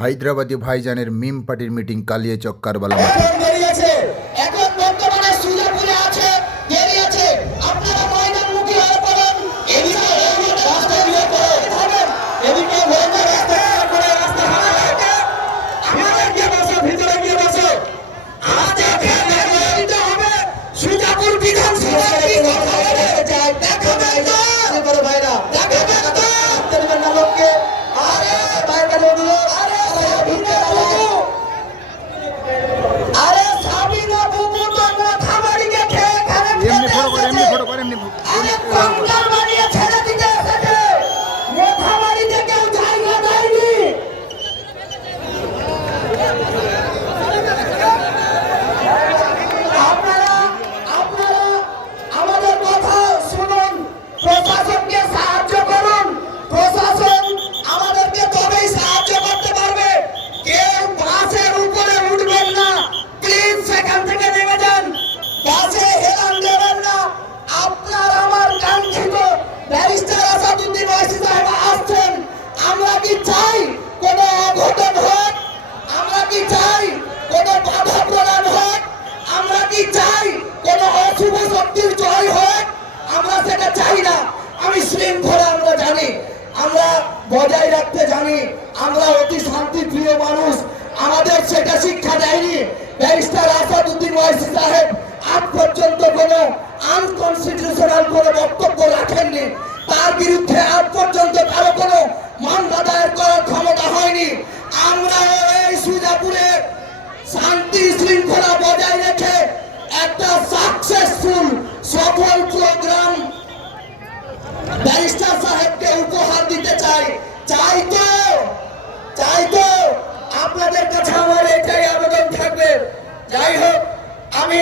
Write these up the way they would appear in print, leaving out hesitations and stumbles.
হায়দ্রাবাদী ভাইজানের মিম পার্টির মিটিং কালিয়াচক কারবালা মাঠে। আমি শৃঙ্খলা আমরা জানি, আমরা বজায় রাখতে জানি, আমরা অতি শান্তি প্রিয় মানুষ। আমাদের সেটা শিক্ষা দেয়নি। ব্যারিস্টার আসাদউদ্দিন ওয়াইসি সাহেব আজ পর্যন্ত কোনো আনকনস্টিটিউশনাল কোনো বক্তব্য রাখেননি। তার বিরুদ্ধে আজ পর্যন্ত কারো কোনো মামলা দায়ের করার ক্ষমতা হয়নি। আমরা এই সুজাপুরে শান্তি শৃঙ্খলা বজায় রেখে একটা সাকসেসফুল সফল প্রোগ্রাম ব্যারিস্টার সাহেবকে উপহার দিতে চাই তো আপনাদের কাছে আমার এটাই আবেদন থাকবে। যাই হোক, আমি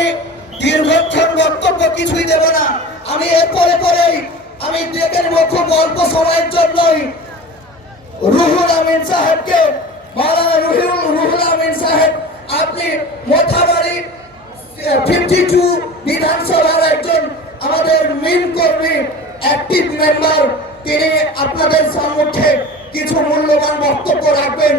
দীর্ঘক্ষণ বক্তব্য কিছুই দেব না। আমি পরেই আমি ডেকে নেব খুব অল্প সময়ের জন্যই রুহুল আমিন সাহেবকে। মাওলানা রুহুল আমিন সাহেব, আপনি মোথাবাড়ি 52 বিধানসভার একজন আমাদের মিম কর্মী, অ্যাক্টিভ মেম্বার। তিনি আপনাদের সম্মুখে কিছু মূল্যবান বক্তব্য রাখবেন।